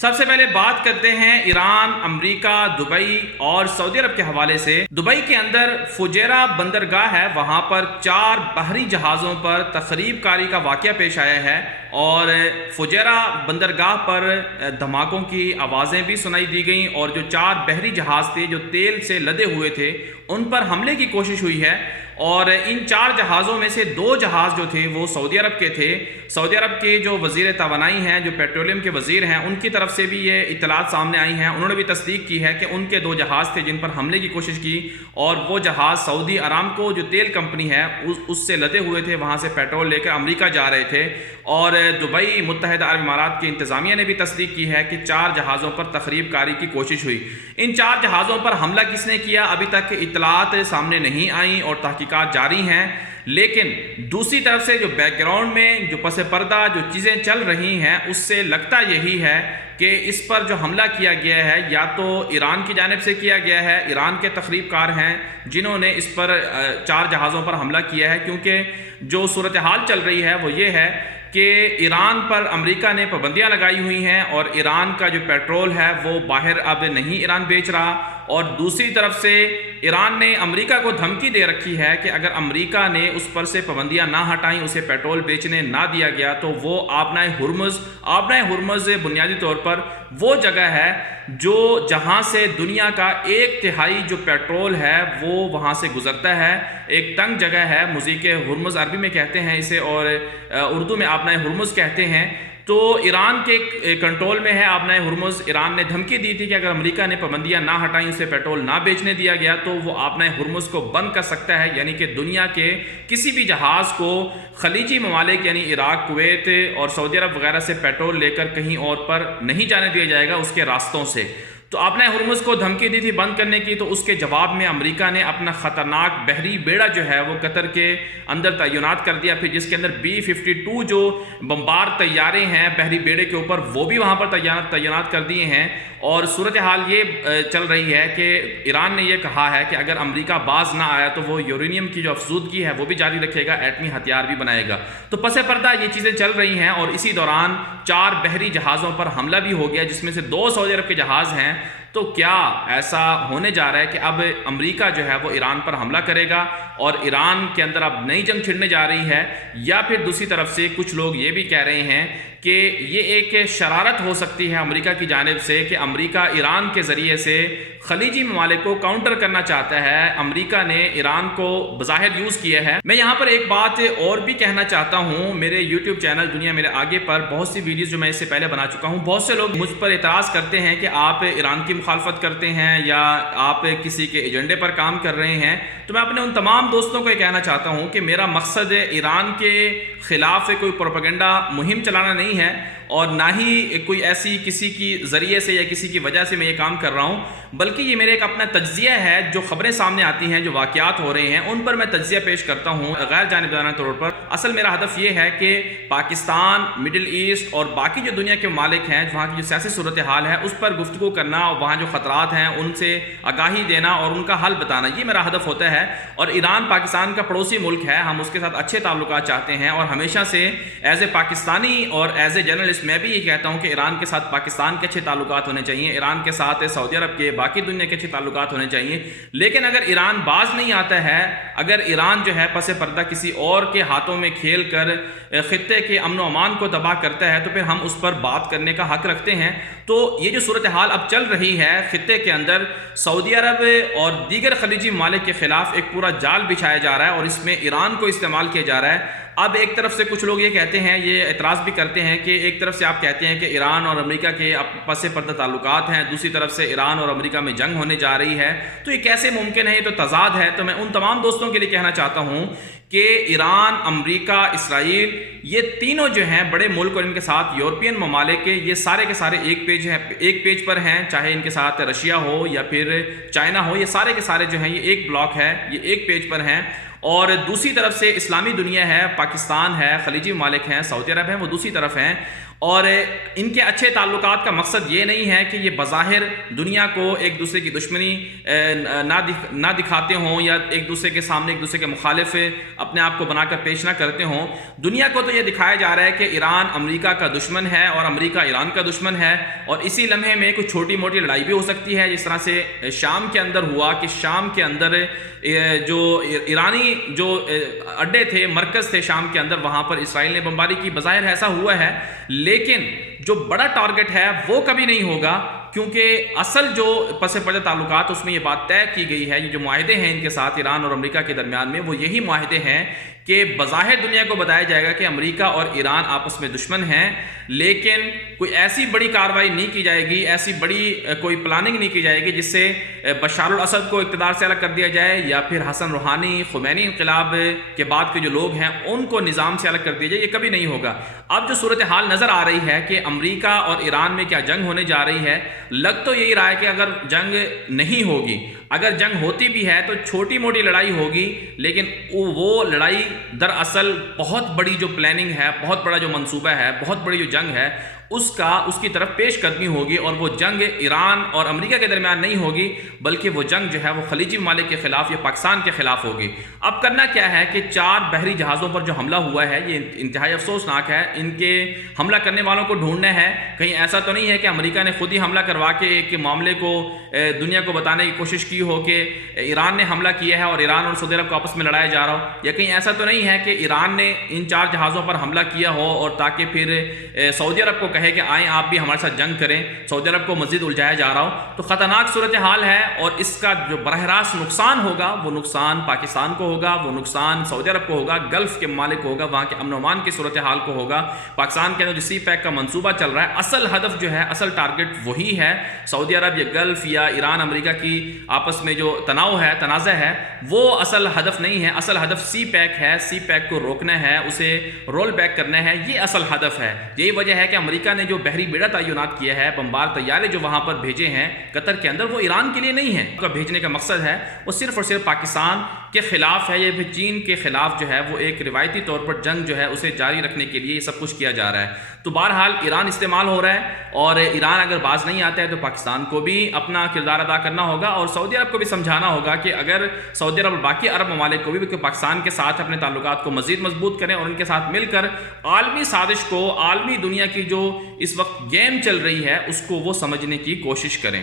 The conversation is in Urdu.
سب سے پہلے بات کرتے ہیں ایران، امریکہ، دبئی اور سعودی عرب کے حوالے سے۔ دبئی کے اندر فجیرہ بندرگاہ ہے، وہاں پر 4 بحری جہازوں پر تخریب کاری کا واقعہ پیش آیا ہے اور فجیرہ بندرگاہ پر دھماکوں کی آوازیں بھی سنائی دی گئیں اور جو 4 بحری جہاز تھے جو تیل سے لدے ہوئے تھے ان پر حملے کی کوشش ہوئی ہے اور ان 4 جہازوں میں سے 2 جہاز جو تھے وہ سعودی عرب کے تھے۔ سعودی عرب کے جو وزیر توانائی ہیں، جو پیٹرولیم کے وزیر ہیں، ان کی طرف سے بھی یہ اطلاعات سامنے آئی ہیں۔ انہوں نے بھی تصدیق کی ہے کہ ان کے 2 جہاز تھے جن پر حملے کی کوشش کی اور وہ جہاز سعودی ارامکو جو تیل کمپنی ہے اس سے لدے ہوئے تھے، وہاں سے پیٹرول لے کر امریکہ جا رہے تھے۔ اور دبئی متحدہ عرب امارات کی انتظامیہ نے بھی تصدیق کی ہے کہ 4 جہازوں پر تخریب کاری کی کوشش ہوئی۔ ان 4 جہازوں پر حملہ کس نے کیا ابھی تک اطلاعات سامنے نہیں آئیں اور تحقیقات جاری ہیں، لیکن دوسری طرف سے جو بیک گراؤنڈ میں جو پس پردہ جو چیزیں چل رہی ہیں اس سے لگتا یہی ہے کہ اس پر جو حملہ کیا گیا ہے یا تو ایران کی جانب سے کیا گیا ہے، ایران کے تخریب کار ہیں جنہوں نے اس پر 4 جہازوں پر حملہ کیا ہے، کیونکہ جو صورتحال چل رہی ہے وہ یہ ہے کہ ایران پر امریکہ نے پابندیاں لگائی ہوئی ہیں اور ایران کا جو پیٹرول ہے وہ باہر اب نہیں ایران بیچ رہا، اور دوسری طرف سے ایران نے امریکہ کو دھمکی دے رکھی ہے کہ اگر امریکہ نے اس پر سے پابندیاں نہ ہٹائیں، اسے پیٹرول بیچنے نہ دیا گیا تو وہ آبنائے ہرمز بنیادی طور پر وہ جگہ ہے جہاں سے دنیا کا 1/3 جو پیٹرول ہے وہ وہاں سے گزرتا ہے۔ ایک تنگ جگہ ہے، مضیق ہرمز عربی میں کہتے ہیں اسے اور اردو میں آبنائے ہرمز کہتے ہیں۔ تو ایران کے کنٹرول میں ہے آبنائے ہرمز۔ ایران نے دھمکی دی تھی کہ اگر امریکہ نے پابندیاں نہ ہٹائیں، اسے پیٹرول نہ بیچنے دیا گیا تو وہ آبنائے ہرمز کو بند کر سکتا ہے، یعنی کہ دنیا کے کسی بھی جہاز کو خلیجی ممالک یعنی عراق، کویت اور سعودی عرب وغیرہ سے پیٹرول لے کر کہیں اور پر نہیں جانے دیا جائے گا اس کے راستوں سے۔ تو آبنائے ہرمز کو دھمکی دی تھی بند کرنے کی، تو اس کے جواب میں امریکہ نے اپنا خطرناک بحری بیڑا جو ہے وہ قطر کے اندر تعینات کر دیا، پھر جس کے اندر B-52 جو بمبار طیارے ہیں بحری بیڑے کے اوپر وہ بھی وہاں پر تعینات کر دیے ہیں۔ اور صورتحال یہ چل رہی ہے کہ ایران نے یہ کہا ہے کہ اگر امریکہ باز نہ آیا تو وہ یورینیم کی جو افزودگی ہے وہ بھی جاری رکھے گا، ایٹمی ہتھیار بھی بنائے گا۔ تو پس پردہ یہ چیزیں چل رہی ہیں اور اسی دوران 4 بحری جہازوں پر حملہ بھی ہو گیا، جس میں سے 2 سعودی عرب کے جہاز ہیں۔ تو کیا ایسا ہونے جا رہا ہے کہ اب امریکہ جو ہے وہ ایران پر حملہ کرے گا اور ایران کے اندر اب نئی جنگ چھڑنے جا رہی ہے، یا پھر دوسری طرف سے کچھ لوگ یہ بھی کہہ رہے ہیں کہ یہ ایک شرارت ہو سکتی ہے امریکہ کی جانب سے کہ امریکہ ایران کے ذریعے سے خلیجی ممالک کو کاؤنٹر کرنا چاہتا ہے۔ امریکہ نے ایران کو بظاہر یوز کیا ہے۔ میں یہاں پر ایک بات اور بھی کہنا چاہتا ہوں، میرے یوٹیوب چینل دنیا میرے آگے پر بہت سی ویڈیوز جو میں اس سے پہلے بنا چکا ہوں، بہت سے لوگ مجھ پر اعتراض کرتے ہیں کہ آپ ایران کی مخالفت کرتے ہیں یا آپ کسی کے ایجنڈے پر کام کر رہے ہیں۔ تو میں اپنے ان تمام دوستوں کو یہ کہنا چاہتا ہوں کہ میرا مقصد ایران کے خلاف کوئی پروپیگنڈا مہم چلانا نہیں ہے اور نہ ہی کوئی ایسی کسی کی ذریعے سے یا کسی کی وجہ سے میں یہ کام کر رہا ہوں، بلکہ یہ میرے ایک اپنا تجزیہ ہے۔ جو خبریں سامنے آتی ہیں، جو واقعات ہو رہے ہیں، ان پر میں تجزیہ پیش کرتا ہوں غیر جانبدارانہ طور پر۔ اصل میرا ہدف یہ ہے کہ پاکستان، مڈل ایسٹ اور باقی جو دنیا کے ممالک ہیں، وہاں کی جو سیاسی صورتحال ہے اس پر گفتگو کرنا اور وہاں جو خطرات ہیں ان سے آگاہی دینا اور ان کا حل بتانا، یہ میرا ہدف ہوتا ہے۔ اور ایران پاکستان کا پڑوسی ملک ہے، ہم اس کے ساتھ اچھے تعلقات چاہتے ہیں اور ہمیشہ سے ایز اے پاکستانی اور ایز اے جرنلسٹ میں بھی یہ کہتا ہوں کہ ایران کے ساتھ پاکستان کے اچھے تعلقات ہونے چاہیے، ایران کے ساتھ سعودی عرب کے، باقی دنیا کے اچھے تعلقات ہونے چاہیے۔ لیکن اگر ایران باز نہیں آتا ہے، اگر ایران جو ہے پس پردہ کسی اور کے ہاتھوں میں کھیل کر خطے کے امن و امان کو تباہ کرتا ہے، تو پھر ہم اس پر بات کرنے کا حق رکھتے ہیں۔ تو یہ جو صورتحال اب چل رہی ہے خطے کے اندر، سعودی عرب اور دیگر خلیجی ممالک کے خلاف ایک پورا جال بچھایا جا رہا ہے اور اس میں ایران کو استعمال کیا جا رہا ہے۔ اب ایک طرف سے کچھ لوگ یہ کہتے ہیں، یہ اعتراض بھی کرتے ہیں کہ ایک طرف سے آپ کہتے ہیں کہ ایران اور امریکہ کے پس پردہ تعلقات ہیں، دوسری طرف سے ایران اور امریکہ میں جنگ ہونے جا رہی ہے، تو یہ کیسے ممکن ہے؟ یہ تو تضاد ہے۔ تو میں ان تمام دوستوں کے لیے کہنا چاہتا ہوں کہ ایران، امریکہ، اسرائیل، یہ تینوں جو ہیں بڑے ملک اور ان کے ساتھ یورپین ممالک کے، یہ سارے کے سارے ایک پیج پر ہیں، چاہے ان کے ساتھ رشیا ہو یا پھر چائنا ہو، یہ سارے کے سارے جو ہیں یہ ایک بلاک ہے، یہ ایک پیج پر ہیں اور دوسری طرف سے اسلامی دنیا ہے، پاکستان ہے، خلیجی ممالک ہیں، سعودی عرب ہیں، وہ دوسری طرف ہیں، اور ان کے اچھے تعلقات کا مقصد یہ نہیں ہے کہ یہ بظاہر دنیا کو ایک دوسرے کی دشمنی نہ دکھاتے ہوں یا ایک دوسرے کے سامنے ایک دوسرے کے مخالف اپنے آپ کو بنا کر پیش نہ کرتے ہوں۔ دنیا کو تو یہ دکھایا جا رہا ہے کہ ایران امریکہ کا دشمن ہے اور امریکہ ایران کا دشمن ہے، اور اسی لمحے میں کچھ چھوٹی موٹی لڑائی بھی ہو سکتی ہے، جس طرح سے شام کے اندر ہوا کہ شام کے اندر جو ایرانی جو اڈے تھے، مرکز تھے شام کے اندر، وہاں پر اسرائیل نے بمباری کی، بظاہر ایسا ہوا ہے، لیکن جو بڑا ٹارگٹ ہے وہ کبھی نہیں ہوگا، کیونکہ اصل جو پس پردہ تعلقات اس میں یہ بات طے کی گئی ہے، یہ جو معاہدے ہیں ان کے ساتھ ایران اور امریکہ کے درمیان میں، وہ یہی معاہدے ہیں کہ بظاہر دنیا کو بتایا جائے گا کہ امریکہ اور ایران آپس میں دشمن ہیں، لیکن کوئی ایسی بڑی کارروائی نہیں کی جائے گی، ایسی بڑی کوئی پلاننگ نہیں کی جائے گی جس سے بشار الاسد کو اقتدار سے الگ کر دیا جائے، یا پھر حسن روحانی خمینی انقلاب کے بعد کے جو لوگ ہیں ان کو نظام سے الگ کر دیا جائے، یہ کبھی نہیں ہوگا۔ اب جو صورتحال نظر آ رہی ہے کہ امریکہ اور ایران میں کیا جنگ ہونے جا رہی ہے، لگ تو یہی رہا ہے کہ اگر جنگ نہیں ہوگی، اگر جنگ ہوتی بھی ہے تو چھوٹی موٹی لڑائی ہوگی، لیکن وہ لڑائی دراصل بہت بڑی جو پلاننگ ہے، بہت بڑا جو منصوبہ ہے، بہت بڑی جو جنگ ہے، اس کی طرف پیش قدمی ہوگی، اور وہ جنگ ایران اور امریکہ کے درمیان نہیں ہوگی، بلکہ وہ جنگ جو ہے وہ خلیجی ممالک کے خلاف یا پاکستان کے خلاف ہوگی۔ اب کرنا کیا ہے کہ 4 بحری جہازوں پر جو حملہ ہوا ہے یہ انتہائی افسوسناک ہے، ان کے حملہ کرنے والوں کو ڈھونڈنا ہے، کہیں ایسا تو نہیں ہے کہ امریکہ نے خود ہی حملہ کروا کے ایک معاملے کو دنیا کو بتانے کی کوشش کی ہو کہ ایران نے حملہ کیا ہے اور ایران اور سعودی عرب کو آپس میں لڑایا جا رہا ہو، یا کہیں ایسا تو نہیں ہے کہ ایران نے ان 4 جہازوں پر حملہ کیا ہو اور تاکہ پھر سعودی عرب کو کہے کہ آئیں آپ بھی ہمارے ساتھ جنگ کریں، سعودی عرب کو مزید الجھایا جا رہا ہو۔ تو خطرناک صورتحال ہے، اور اس کا جو براہ راست نقصان ہوگا وہ نقصان پاکستان کو ہوگا، وہ نقصان سعودی عرب کو ہوگا، گلف کے ممالک کو ہوگا، وہاں کے امن و امان کی صورتحال کو ہوگا۔ پاکستان کے اندر جو سی پیک کا منصوبہ چل رہا ہے، اصل ہدف جو ہے، اصل ٹارگٹ وہی ہے، سعودی عرب یا گلف یا ایران امریکہ کی آپس میں جو تنازع ہے وہ اصل ہدف نہیں ہے، اصل ہدف سی پیک ہے، سی پیک کو روکنا ہے، اسے رول بیک کرنا ہے، یہ اصل ہدف ہے۔ یہی وجہ ہے کہ امریکہ نے جو بحری بیڑا تعینات کیا ہے، بمبار طیارے جو وہاں پر بھیجے ہیں قطر کے اندر، وہ ایران کے لیے نہیں ہے، ان کا بھیجنے کا مقصد ہے وہ صرف اور صرف پاکستان کے خلاف ہے، یا پھر چین کے خلاف جو ہے وہ ایک روایتی طور پر جنگ جو ہے اسے جاری رکھنے کے لیے یہ سب کچھ کیا جا رہا ہے۔ تو بہرحال ایران استعمال ہو رہا ہے، اور ایران اگر باز نہیں آتا ہے تو پاکستان کو بھی اپنا کردار ادا کرنا ہوگا، اور سعودی عرب کو بھی سمجھانا ہوگا کہ اگر سعودی عرب اور باقی عرب ممالک کو بھی پاکستان کے ساتھ اپنے تعلقات کو مزید مضبوط کریں، اور ان کے ساتھ مل کر عالمی سازش کو، عالمی دنیا کی جو اس وقت گیم چل رہی ہے اس کو وہ سمجھنے کی کوشش کریں۔